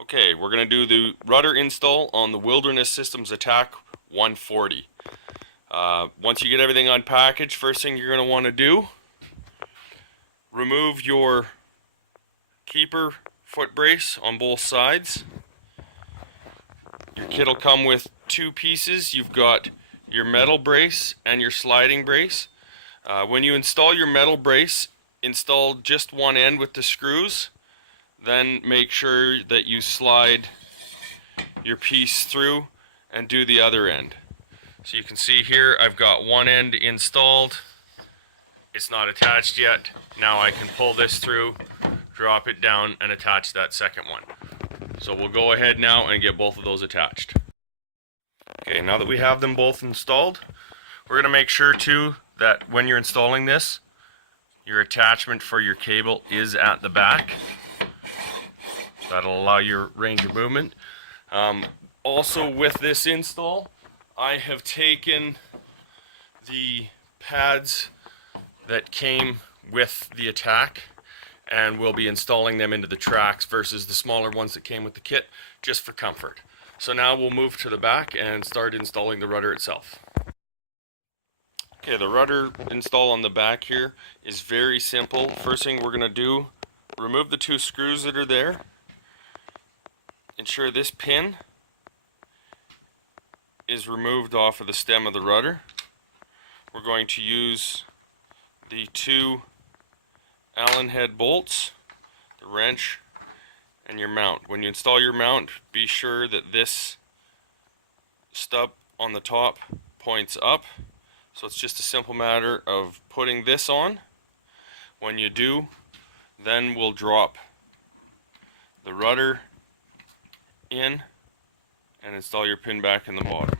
Okay, we're going to do the rudder install on the Wilderness Systems ATAK 140. Once you get everything unpackaged, first thing you're going to want to do, remove your keeper foot brace on both sides. Your kit will come with two pieces. You've got your metal brace and your sliding brace. When you install your metal brace, install just one end with the screws. Then make sure that you slide your piece through and do the other end. So you can see here I've got one end installed. It's not attached yet. Now I can pull this through, drop it down, and attach that second one. So we'll go ahead now and get both of those attached. Okay, now that we have them both installed, we're going to make sure too that when you're installing this, your attachment for your cable is at the back. That'll allow your range of movement. Also with this install, I have taken the pads that came with the ATAK and we'll be installing them into the tracks versus the smaller ones that came with the kit, just for comfort. So now we'll move to the back and start installing the rudder itself. Okay, the rudder install on the back here is very simple. First thing we're going to do, remove the two screws that are there. Ensure this pin is removed off of the stem of the rudder. We're going to use the two Allen head bolts, the wrench, and your mount. When you install your mount, be sure that this stub on the top points up. So it's just a simple matter of putting this on. When you do, then we'll drop the rudder in and install your pin back in the bottom.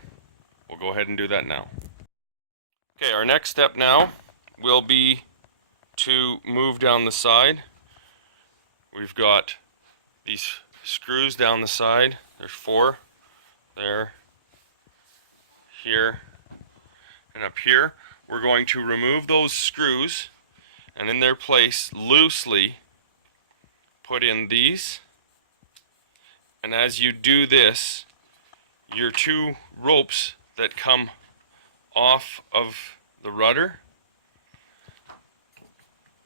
We'll go ahead and do that now. Okay, our next step now will be to move down the side. We've got these screws down the side. There's four there, here, and up here. We're going to remove those screws and in their place loosely put in these. And as you do this, your two ropes that come off of the rudder,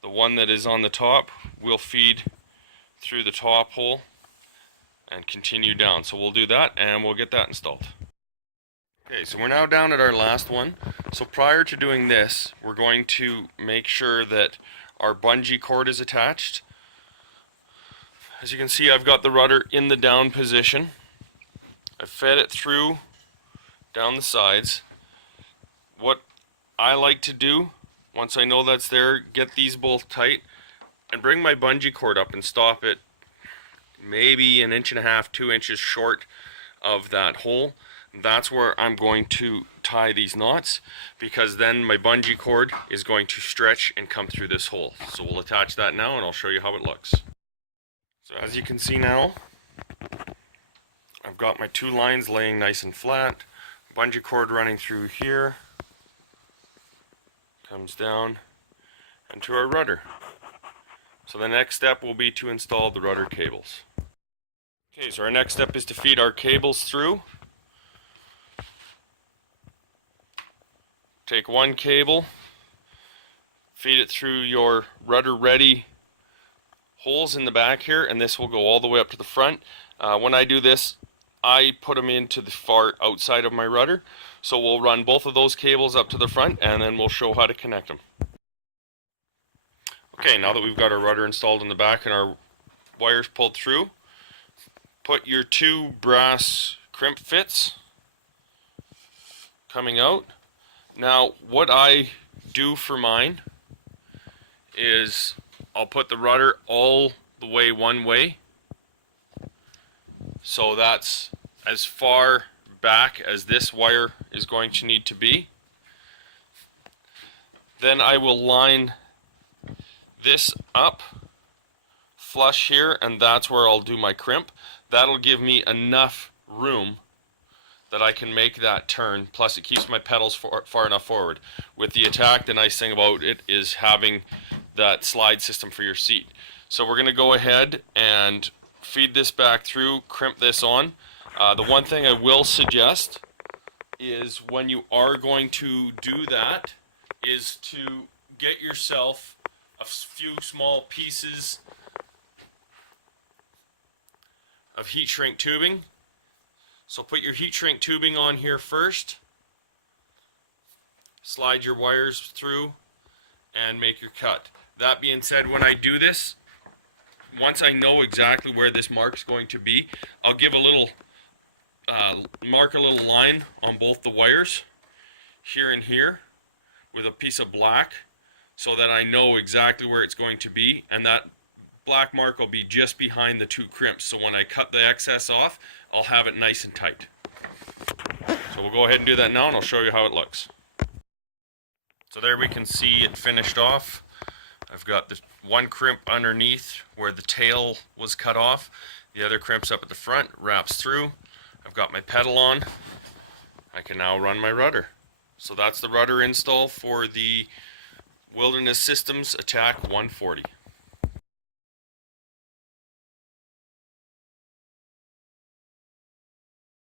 the one that is on the top will feed through the top hole and continue down. So we'll do that and we'll get that installed. Okay, so we're now down at our last one. So prior to doing this, we're going to make sure that our bungee cord is attached. As you can see, I've got the rudder in the down position. I've fed it through down the sides. What I like to do, once I know that's there, get these both tight and bring my bungee cord up and stop it maybe 1.5 inches, 2 inches short of that hole. That's where I'm going to tie these knots, because then my bungee cord is going to stretch and come through this hole. So we'll attach that now and I'll show you how it looks. So as you can see now, I've got my two lines laying nice and flat, bungee cord running through here, comes down, and to our rudder. So the next step will be to install the rudder cables. Okay, so our next step is to feed our cables through. Take one cable, feed it through your rudder ready holes in the back here, and this will go all the way up to the front. When I do this, I put them into the far outside of my rudder. So we'll run both of those cables up to the front and then we'll show how to connect them. Okay, now that we've got our rudder installed in the back and our wires pulled through, put your two brass crimp fits coming out. Now what I do for mine is I'll put the rudder all the way one way, so that's as far back as this wire is going to need to be. Then I will line this up flush here, and that's where I'll do my crimp. That'll give me enough room that I can make that turn, plus it keeps my pedals far enough forward. With the ATAK, the nice thing about it is having that slide system for your seat. So we're going to go ahead and feed this back through, crimp this on. The one thing I will suggest is when you are going to do that is to get yourself a few small pieces of heat shrink tubing. So put your heat shrink tubing on here first, slide your wires through, and make your cut. That being said, when I do this, once I know exactly where this mark's going to be, I'll give a little, mark a little line on both the wires, here and here, with a piece of black, so that I know exactly where it's going to be, and that black mark will be just behind the two crimps. So when I cut the excess off, I'll have it nice and tight. So we'll go ahead and do that now, and I'll show you how it looks. So there we can see it finished off. I've got the one crimp underneath where the tail was cut off. The other crimp's up at the front, wraps through. I've got my pedal on. I can now run my rudder. So that's the rudder install for the Wilderness Systems ATAK 140.